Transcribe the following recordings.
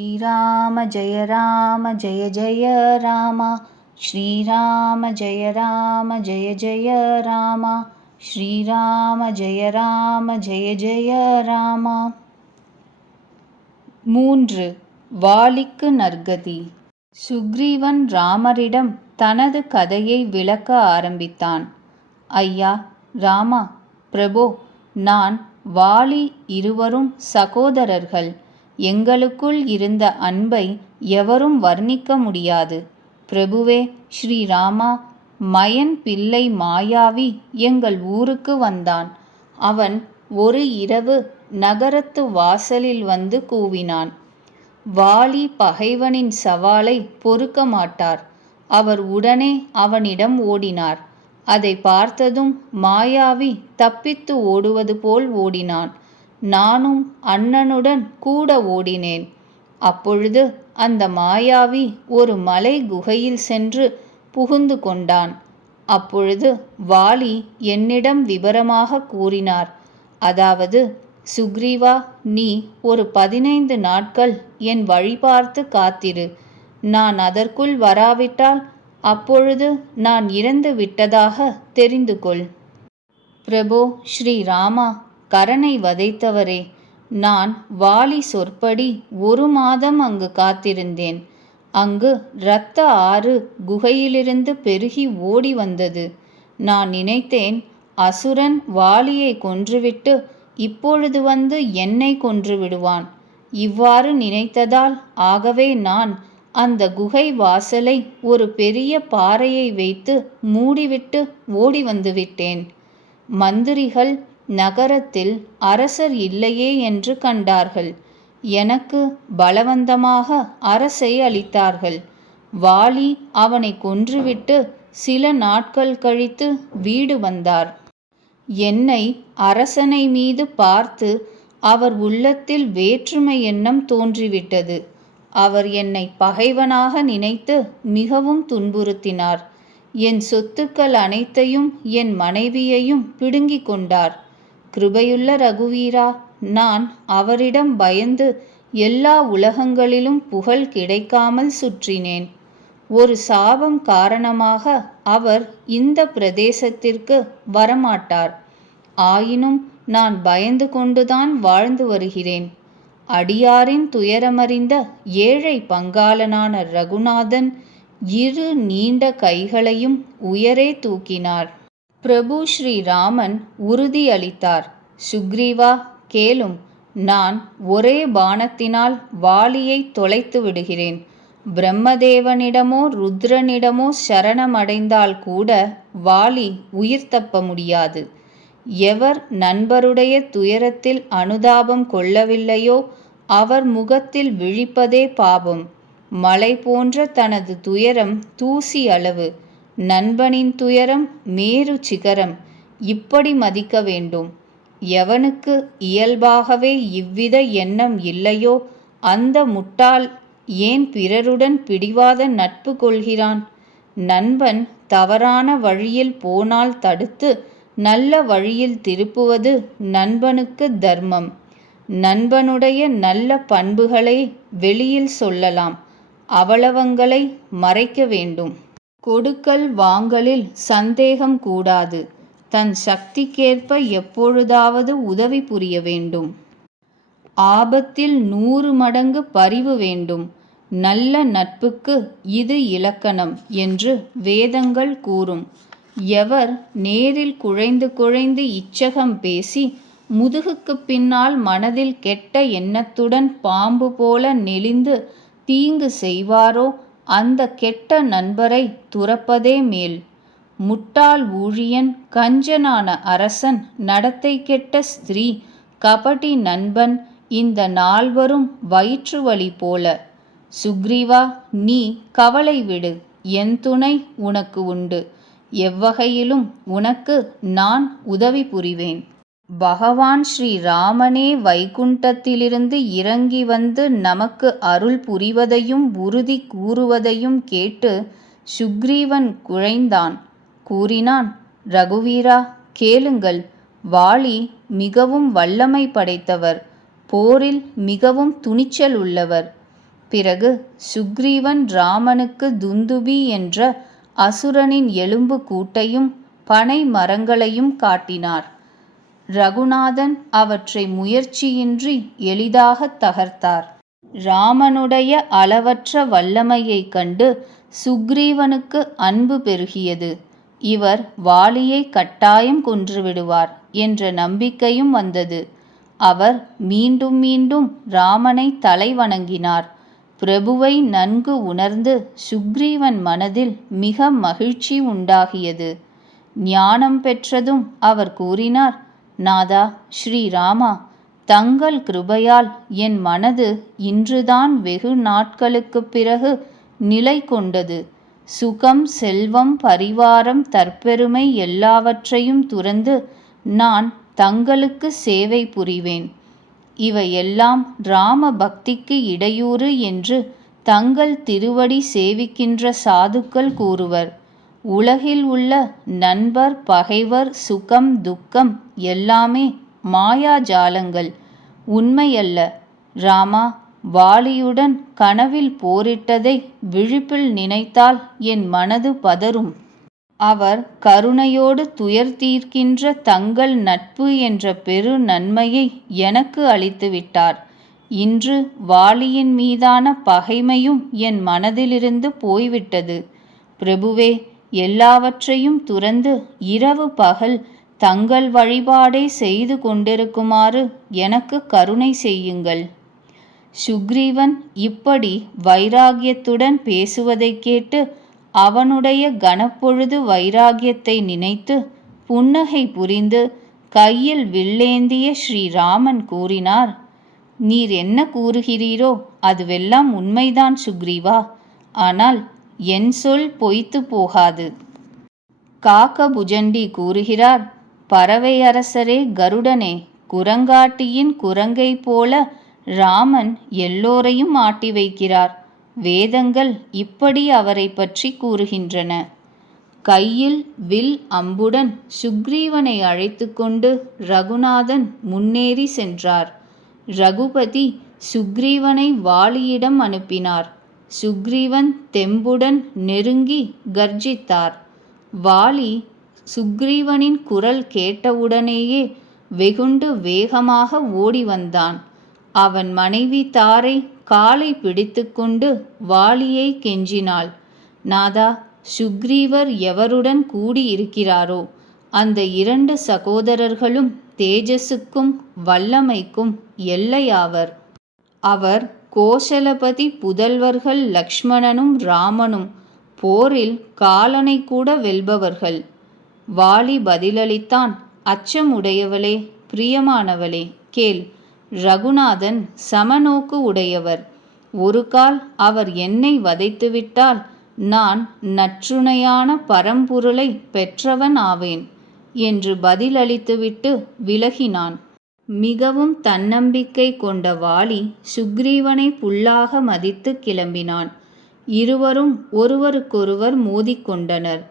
ஸ்ரீராம ஜெய ராம ஜெய ஜெய ராமா. ஸ்ரீராம ஜெய ராம ஜெய ஜெய ராமா. ஸ்ரீராம ஜெய ராம ஜெய ஜெய ராமா. மூன்று. வாலிக்கு நர்கதி சுக்ரீவன் ராமரிடம் தனது கதையை விளக்க ஆரம்பித்தான். ஐயா ராமா பிரபோ நான் வாலி இருவரும் சகோதரர்கள். எங்களுக்குள் இருந்த அன்பை எவரும் வர்ணிக்க முடியாது. பிரபுவே ஸ்ரீராமா மயன் பிள்ளை மாயாவி எங்கள் ஊருக்கு வந்தான். அவன் ஒரு இரவு நகரத்து வாசலில் வந்து கூவினான். வாலி பகைவனின் சவாலை பொறுக்க மாட்டார். அவர் உடனே அவனிடம் ஓடினார். அதை பார்த்ததும் மாயாவி தப்பித்து ஓடுவது போல் ஓடினான். நானும் அண்ணனுடன் கூட ஓடினேன். அப்பொழுது அந்த மாயாவி ஒரு மலை குகையில் சென்று புகுந்து கொண்டான். அப்பொழுது வாலி என்னிடம் விவரமாக கூறினார். அதாவது சுக்ரீவா நீ ஒரு பதினைந்து நாட்கள் என் வழி பார்த்து காத்திரு. நான் அதற்குள் வராவிட்டால் அப்பொழுது நான் இறந்து விட்டதாக தெரிந்து கொள் பிரபோ ஸ்ரீராமா கரனை வதைத்தவரே நான் வாலி சொற்படி ஒரு மாதம் அங்கு காத்திருந்தேன். அங்கு இரத்த ஆறு குகையிலிருந்து பெருகி ஓடி வந்தது. நான் நினைத்தேன் அசுரன் வாலியை கொன்றுவிட்டு இப்பொழுது வந்து என்னை கொன்று விடுவான். இவ்வாறு நினைத்ததால் ஆகவே நான் அந்த குகை வாசலை ஒரு பெரிய பாறையை வைத்து மூடிவிட்டு ஓடி வந்துவிட்டேன் மந்திரிகள் நகரத்தில் அரசர் இல்லையே என்று கண்டார்கள். எனக்கு பலவந்தமாக அரசை அளித்தார்கள். வாலி அவனை கொன்றுவிட்டு சில நாட்கள் கழித்து வீடு வந்தார். என்னை அரசனை மீது பார்த்து அவர் உள்ளத்தில் வேற்றுமை எண்ணம் தோன்றிவிட்டது. அவர் என்னை பகைவனாக நினைத்து மிகவும் துன்புறுத்தினார். என் சொத்துக்கள் அனைத்தையும் என் மனைவியையும் பிடுங்கிக் கொண்டார். கிருபையுள்ள ரகுவீரா நான் அவரிடம் பயந்து எல்லா உலகங்களிலும் புகழ் கிடைக்காமல் சுற்றினேன். ஒரு சாபம் காரணமாக அவர் இந்த பிரதேசத்திற்கு வரமாட்டார். ஆயினும் நான் பயந்து கொண்டுதான் வாழ்ந்து வருகிறேன். அடியாரின் துயரமறிந்த ஏழை பங்காளனான ரகுநாதன் இரு நீண்ட கைகளையும் உயரே தூக்கினார். பிரபு ஸ்ரீராமன் உறுதியளித்தார். சுக்ரீவா கேளும் நான் ஒரே பானத்தினால் வாலியை தொலைத்து விடுகிறேன். பிரம்மதேவனிடமோ ருத்ரனிடமோ சரணமடைந்தால் கூட வாலி உயிர் தப்ப முடியாது. எவர் நண்பருடைய துயரத்தில் அனுதாபம் கொள்ளவில்லையோ அவர் முகத்தில் விழிப்பதே பாபம். மலை போன்ற தனது துயரம் தூசி அளவு. நண்பனின் துயரம் மேரு சிகரம். இப்படி மதிக்க வேண்டும். எவனுக்கு இயல்பாகவே இவ்வித எண்ணம் இல்லையோ அந்த முட்டாள் ஏன் பிறருடன் பிடிவாத நட்பு கொள்கிறான்? நண்பன் தவறான வழியில் போனால் தடுத்து நல்ல வழியில் திருப்புவது நண்பனுக்கு தர்மம். நண்பனுடைய நல்ல பண்புகளை வெளியில் சொல்லலாம். அவலவங்களை மறைக்க வேண்டும். கொடுக்கல் வாங்கலில் சந்தேகம் கூடாது. தன் சக்திக்கேற்ப எப்பொழுதாவது உதவி புரிய வேண்டும். ஆபத்தில் நூறு மடங்கு பரிவு வேண்டும். நல்ல நட்புக்கு இது இலக்கணம் என்று வேதங்கள் கூறும். எவர் நேரில் குழைந்து குழைந்து இச்சகம் பேசி முதுகுக்கு பின்னால் மனதில் கெட்ட எண்ணத்துடன் பாம்பு போல நெளிந்து தீங்கு செய்வாரோ அந்த கெட்ட நண்பரை துறப்பதே மேல். முட்டாள் ஊழியன் கஞ்சனான அரசன் நடத்தை கெட்ட ஸ்திரீ கபடி நண்பன் இந்த நால்வரும் வயிற்று வழி போல. சுக்ரீவா நீ கவலை விடு. என் துணை உனக்கு உண்டு. எவ்வகையிலும் உனக்கு நான் உதவி புரிவேன். பகவான் ஸ்ரீராமனே வைகுண்டத்திலிருந்து இறங்கி வந்து நமக்கு அருள் புரிவதையும் உறுதி கூறுவதையும் கேட்டு சுக்ரீவன் குழைந்தான். கூறினான் ரகுவீரா கேளுங்கள். வாலி மிகவும் வல்லமை படைத்தவர். போரில் மிகவும் துணிச்சல் உள்ளவர். பிறகு சுக்ரீவன் ராமனுக்கு துந்துபி என்ற அசுரனின் எலும்பு கூட்டையும் பனை மரங்களையும் காட்டினார். ரகுநாதன் அவற்றை முயற்சியின்றி எளிதாக தகர்த்தார். ராமனுடைய அளவற்ற வல்லமையைக் கண்டு சுக்ரீவனுக்கு அன்பு பெருகியது. இவர் வாலியை கட்டாயம் கொன்றுவிடுவார் என்ற நம்பிக்கையும் வந்தது. அவர் மீண்டும் மீண்டும் ராமனை தலை வணங்கினார். பிரபுவை நன்கு உணர்ந்து சுக்ரீவன் மனதில் மிக மகிழ்ச்சி உண்டாகியது. ஞானம் பெற்றதும் அவர் கூறினார் நாதா ஸ்ரீராமா தங்கள் கிருபையால் என் மனது இன்றுதான் வெகு நாட்களுக்கு பிறகு நிலை கொண்டது. சுகம் செல்வம் பரிவாரம் தற்பெருமை எல்லாவற்றையும் துறந்து நான் தங்களுக்கு சேவை புரிவேன். இவையெல்லாம் ராம பக்திக்கு இடையூறு என்று தங்கள் திருவடி சேவிக்கின்ற சாதுக்கள் கூறுவர். உலகில் உள்ள நண்பர் பகைவர் சுகம் துக்கம் எல்லாமே மாயாஜாலங்கள் உண்மையல்ல. ராமா வாலியுடன் கனவில் போரிட்டதை விழிப்பில் நினைத்தால் என் மனது பதறும். அவர் கருணையோடு துயர் தீர்க்கின்ற தங்கள் நட்பு என்ற பெரு நன்மையை எனக்கு அளித்துவிட்டார். இன்று வாலியின் மீதான பகைமையும் என் மனதிலிருந்து போய்விட்டது. பிரபுவே எல்லாவற்றையும் துறந்து இரவு பகல் தங்கள் வழிபாடே செய்து கொண்டிருக்குமாறு எனக்கு கருணை செய்யுங்கள். சுக்ரீவன் இப்படி வைராகியத்துடன் பேசுவதைக் கேட்டு அவனுடைய கனப்பொழுது வைராகியத்தை நினைத்து புன்னகை புரிந்து கையில் வில்லேந்திய ஸ்ரீராமன் கூறினார் நீர் என்ன கூறுகிறீரோ அதுவெல்லாம் உண்மைதான் சுக்ரீவா. ஆனால் என் சொல் பொய்த்து போகாது. காக்க புஜண்டி கூறுகிறார் பறவையரசரே கருடனே குரங்காட்டியின் குரங்கை போல ராமன் எல்லோரையும் ஆட்டி வைக்கிறார். வேதங்கள் இப்படி அவரை பற்றி கூறுகின்றன. கையில் வில் அம்புடன் சுக்ரீவனை அழைத்து கொண்டு ரகுநாதன் முன்னேறி சென்றார். ரகுபதி சுக்ரீவனை வாலியிடம் அனுப்பினார். சுக்ரீவன் தெம்புடன் நெருங்கி கர்ஜித்தார். வாலி சுக்ரீவனின் குரல் கேட்டவுடனேயே வெகுண்டு வேகமாக ஓடி வந்தான் அவன் மனைவி தாரை காலை பிடித்துக்கொண்டு வாலியை கெஞ்சினாள். நாதா சுக்ரீவர் எவருடன் கூடியிருக்கிறாரோ அந்த இரண்டு சகோதரர்களும் தேஜஸுக்கும் வல்லமைக்கும் எல்லையாவர். அவர் கோசலபதி புதல்வர்கள் லக்ஷ்மணனும் ராமனும் போரில் காலனை கூட வெல்பவர்கள். வாலி பதிலளித்தான் அச்சமுடையவளே பிரியமானவளே கேள். ரகுநாதன் சமநோக்கு உடையவர். ஒரு கால் அவர் என்னை வதைத்துவிட்டால் நான் நற்றுணையான பரம்பொருளை பெற்றவன் ஆவேன் என்று பதிலளித்துவிட்டு விலகினான். மிகவும் தன்னம்பிக்கை கொண்ட வாலி சுக்ரீவனை புல்லாக மதித்து கிளம்பினான். இருவரும் ஒருவருக்கொருவர் மோதிக்கொண்டனர்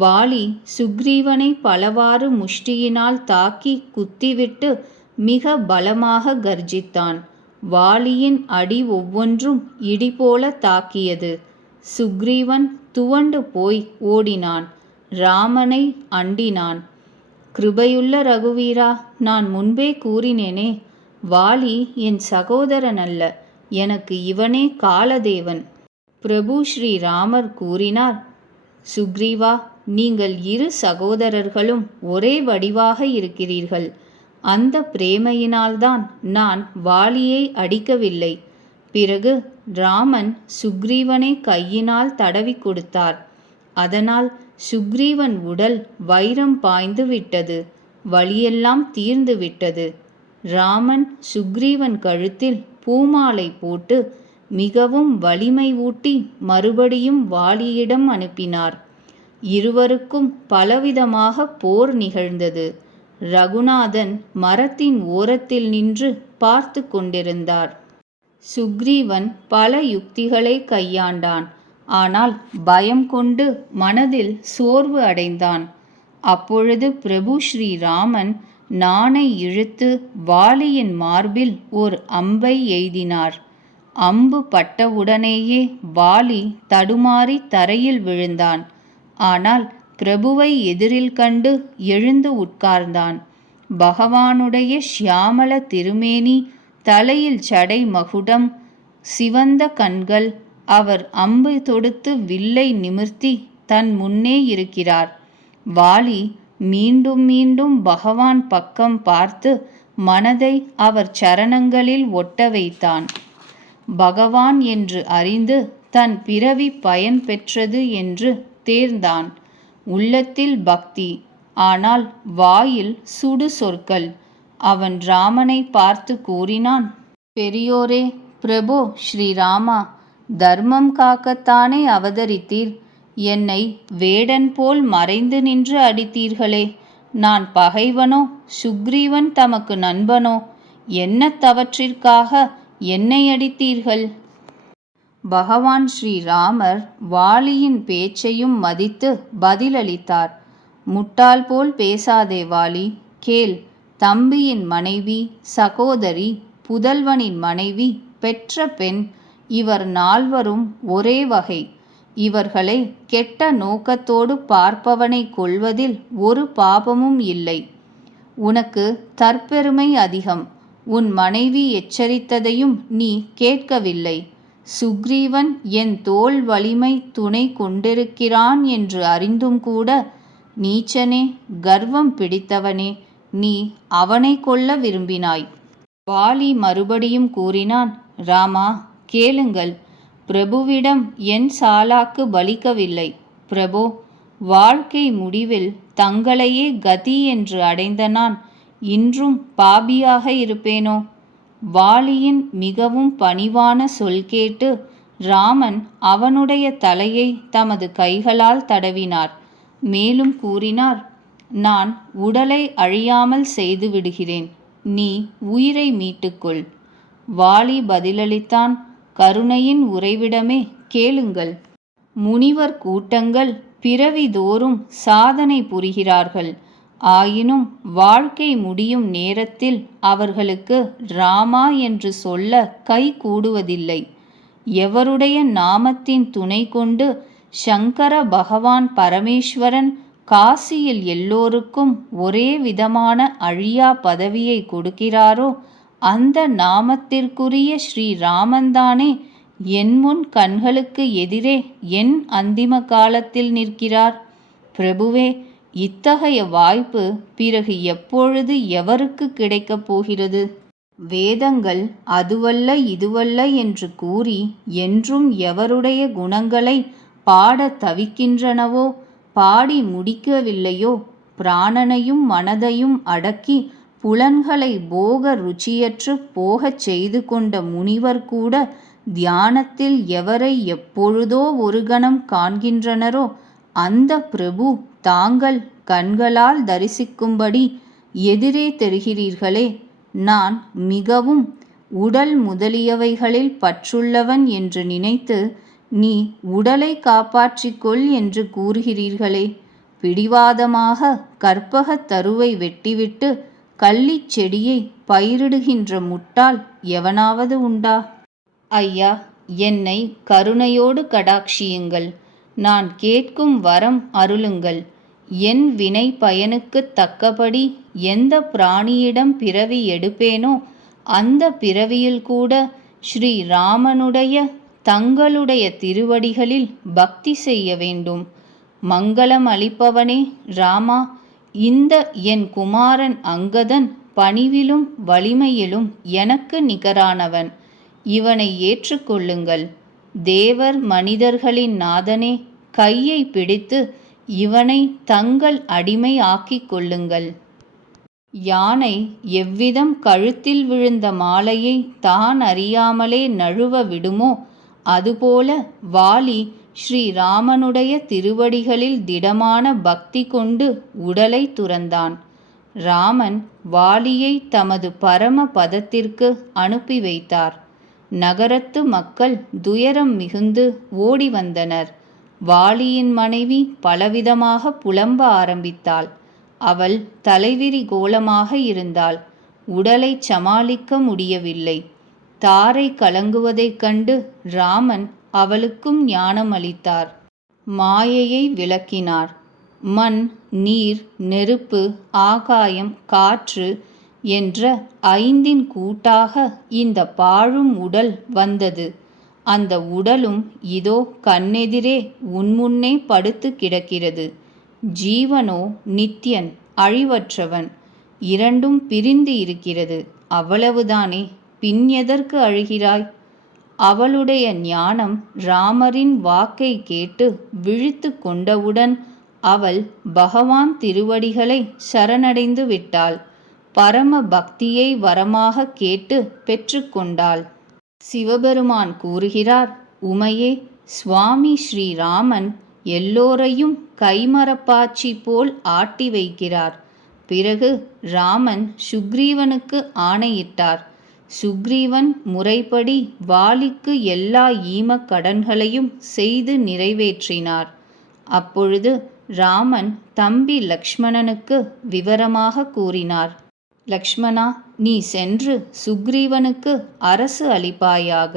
வாலி சுக்ரீவனை பலவாறு முஷ்டியினால் தாக்கி குத்திவிட்டு மிக பலமாக கர்ஜித்தான். வாலியின் அடி ஒவ்வொன்றும் இடிபோல தாக்கியது. சுக்ரீவன் துவண்டு போய் ஓடினான். ராமனை அண்டினான். கிருபையுள்ள ரகுவீரா நான் முன்பே கூறினேனே வாலி என் சகோதரன் அல்ல எனக்கு இவனே காலதேவன். பிரபு ஸ்ரீராமர் கூறினார் சுக்ரீவா நீங்கள் இரு சகோதரர்களும் ஒரே வடிவாக இருக்கிறீர்கள். அந்த பிரேமையினால்தான் நான் வாலியை அடிக்கவில்லை. பிறகு ராமன் சுக்ரீவனை கையினால் தடவி கொடுத்தார். அதனால் சுக்ரீவன் உடல் வைரம் பாய்ந்து விட்டது. வழியெல்லாம் தீர்ந்து விட்டது. ராமன் சுக்ரீவன் கழுத்தில் பூமாலை போட்டு மிகவும் வலிமை ஊட்டி மறுபடியும் வாலியிடம் அனுப்பினார். இருவருக்கும் பலவிதமாக போர் நிகழ்ந்தது. ரகுநாதன் மரத்தின் ஓரத்தில் நின்று பார்த்து கொண்டிருந்தார். சுக்ரீவன் பல யுக்திகளை கையாண்டான். ஆனால் பயம் கொண்டு மனதில் சோர்வு அடைந்தான். அப்பொழுது பிரபு ஸ்ரீராமன் நானை இழுத்து வாலியின் மார்பில் ஓர் அம்பை எய்தினார். அம்பு பட்டவுடனேயே வாலி தடுமாறி தரையில் விழுந்தான். ஆனால் பிரபுவை எதிரில் கண்டு எழுந்து உட்கார்ந்தான். பகவானுடைய ஷியாமல திருமேனி தலையில் சடை மகுடம் சிவந்த கண்கள் அவர் அம்பு தொடுத்து வில்லை நிமிர்த்தி தன் முன்னே இருக்கிறார். வாலி மீண்டும் மீண்டும் பகவான் பக்கம் பார்த்து மனதை அவர் சரணங்களில் ஒட்ட வைத்தான். பகவான் என்று அறிந்து தன் பிறவி பயன் பெற்றது என்று தேர்ந்தான். உள்ளத்தில் பக்தி ஆனால் வாயில் சுடு சொற்கள். அவன் ராமனை பார்த்து கூறினான் பெரியோரே பிரபோ ஸ்ரீராமா தர்மம் காக்கத்தானே அவதரித்தீர். என்னை வேடன் போல் மறைந்து நின்று அடித்தீர்களே. நான் பகைவனோ சுக்ரீவன் தமக்கு நண்பனோ என்ன தவற்றிற்காக என்னை அடித்தீர்கள்? பகவான் ஸ்ரீராமர் வாலியின் பேச்சையும் மதித்து பதிலளித்தார். முட்டாள் போல் பேசாதே வாலி கேள். தம்பியின் மனைவி சகோதரி புதல்வனின் மனைவி பெற்ற பெண் இவர் நால்வரும் ஒரே வகை. இவர்களை கெட்ட நோக்கத்தோடு பார்ப்பவனை கொள்வதில் ஒரு பாபமும் இல்லை. உனக்கு தற்பெருமை அதிகம். உன் மனைவி எச்சரித்ததையும் நீ கேட்கவில்லை. சுக்ரீவன் என் தோல் வலிமை துணை கொண்டிருக்கிறான் என்று அறிந்தும் கூட நீச்சனே கர்வம் பிடித்தவனே நீ அவனை கொல்ல விரும்பினாய். வாலி மறுபடியும் கூறினான் ராமா கேளுங்கள். பிரபுவிடம் என் சாலாக்கு பலிக்கவில்லை. பிரபோ வாழ்க்கை முடிவில் தங்களையே கதி என்று அடைந்த நான் இன்றும் பாபியாக இருப்பேனோ? வாலியின் மிகவும் பணிவான சொல் கேட்டு ராமன் அவனுடைய தலையை தமது கைகளால் தடவினார். மேலும் கூறினார் நான் உடலை அழியாமல் செய்து விடுகிறேன். நீ உயிரை மீட்டுக்கொள். வாலி பதிலளித்தான் கருணையின் உறைவிடமே கேளுங்கள். முனிவர் கூட்டங்கள் பிறவிதோறும் சாதனை புரிகிறார்கள். ஆயினும் வாழ்க்கை முடியும் நேரத்தில் அவர்களுக்கு ராமா என்று சொல்ல கை கூடுவதில்லை. எவருடைய நாமத்தின் துணை கொண்டு சங்கர பகவான் பரமேஸ்வரன் காசியில் எல்லோருக்கும் ஒரே விதமான அழியா பதவியை கொடுக்கிறாரோ அந்த நாமத்திற்குரிய ஸ்ரீ ராமன்தானே என் முன் கண்களுக்கு எதிரே என் அந்திம காலத்தில் நிற்கிறார். பிரபுவே இத்தகைய வாய்ப்பு பிறகு எப்பொழுது எவருக்கு கிடைக்கப் போகிறது? வேதங்கள் அதுவல்ல இதுவல்ல என்று கூறி என்றும் எவருடைய குணங்களை பாடத் தவிக்கின்றனவோ பாடி முடிக்கவில்லையோ பிராணனையும் மனதையும் அடக்கி புலன்களை போக ருச்சியற்று போகச் செய்து கொண்ட முனிவர் கூட தியானத்தில் எவரை எப்பொழுதோ ஒரு கணம் காண்கின்றனரோ அந்த பிரபு தாங்கள் கண்களால் தரிசிக்கும்படி எதிரே தெரிகிறீர்களே. நான் மிகவும் உடல் முதலியவைகளில் பற்றுள்ளவன் என்று நினைத்து நீ உடலை காப்பாற்றிக்கொள் என்று கூறுகிறீர்களே. பிடிவாதமாக கற்பகத் தருவை வெட்டிவிட்டு கள்ளிச் செடியை பயிரிடுகின்ற முட்டாள் எவனாவது உண்டா? ஐயா என்னை கருணையோடு கடாட்சியுங்கள். நான் கேட்கும் வரம் அருளுங்கள். என் வினை பயனுக்குத் தக்கபடி எந்த பிராணியிடம் பிறவி எடுப்பேனோ அந்த பிறவியில் கூட ஸ்ரீ ராமனுடைய தங்களுடைய திருவடிகளில் பக்தி செய்ய வேண்டும். மங்களம் அளிப்பவனே ராமா இந்த என் குமாரன் அங்கதன் பணிவிலும் வலிமையிலும் எனக்கு நிகரானவன். இவனை ஏற்றுக்கொள்ளுங்கள் தேவர் மனிதர்களின் நாதனே கையை பிடித்து இவனை தங்கள் அடிமை ஆக்கிக் கொள்ளுங்கள். யானை எவ்விதம் கழுத்தில் விழுந்த மாலையை தான் அறியாமலே நழுவ விடுமோ அதுபோல வாலி ஸ்ரீராமனுடைய திருவடிகளில் திடமான பக்தி கொண்டு உடலை துறந்தான். ராமன் வாலியை தமது பரம பதத்திற்கு அனுப்பி வைத்தார். நகரத்து மக்கள் துயரம் மிகுந்து ஓடி வந்தனர். வாலியின் மனைவி பலவிதமாக புலம்ப ஆரம்பித்தாள். அவள் தலைவிரி கோலமாக இருந்தாள். உடலை சமாளிக்க முடியவில்லை. தாரை கலங்குவதைக் கண்டு ராமன் அவளுக்கும் ஞானம் அளித்தார் மாயையை விளக்கினார். மண் நீர் நெருப்பு ஆகாயம் காற்று என்ற ஐந்தின் கூட்டாக இந்த பாழும் உடல் வந்தது. அந்த உடலும் இதோ கண்ணெதிரே உன்முன்னே படுத்து கிடக்கிறது. ஜீவனோ நித்யன் அழிவற்றவன் இரண்டும் பிரிந்து இருக்கிறது. அவ்வளவுதானே? பின் எதற்கு அழுகிறாய்? அவளுடைய ஞானம் ராமரின் வாக்கை கேட்டு விழித்து கொண்டவுடன் அவள் பகவான் திருவடிகளை சரணடைந்து விட்டாள். பரம பக்தியை வரமாக கேட்டு பெற்றுக்கொண்டாள் சிவபெருமான் கூறுகிறார் உமையே சுவாமி ஸ்ரீராமன் எல்லோரையும் கைமரப்பாச்சி போல் ஆட்டி வைக்கிறார். பிறகு ராமன் சுக்ரீவனுக்கு ஆணையிட்டார். சுக்ரீவன் முறைப்படி வாலிக்கு எல்லா ஈமக் கடன்களையும் செய்து நிறைவேற்றினார். அப்பொழுது ராமன் தம்பி லக்ஷ்மணனுக்கு விவரமாக கூறினார். லக்ஷ்மணா நீ சென்று சுக்ரீவனுக்கு அரசு அளிப்பாயாக.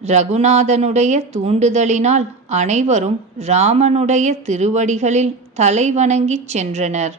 ரகுநாதனுடைய தூண்டுதலினால் அனைவரும் ராமனுடைய திருவடிகளில் தலைவணங்கிச் சென்றனர்.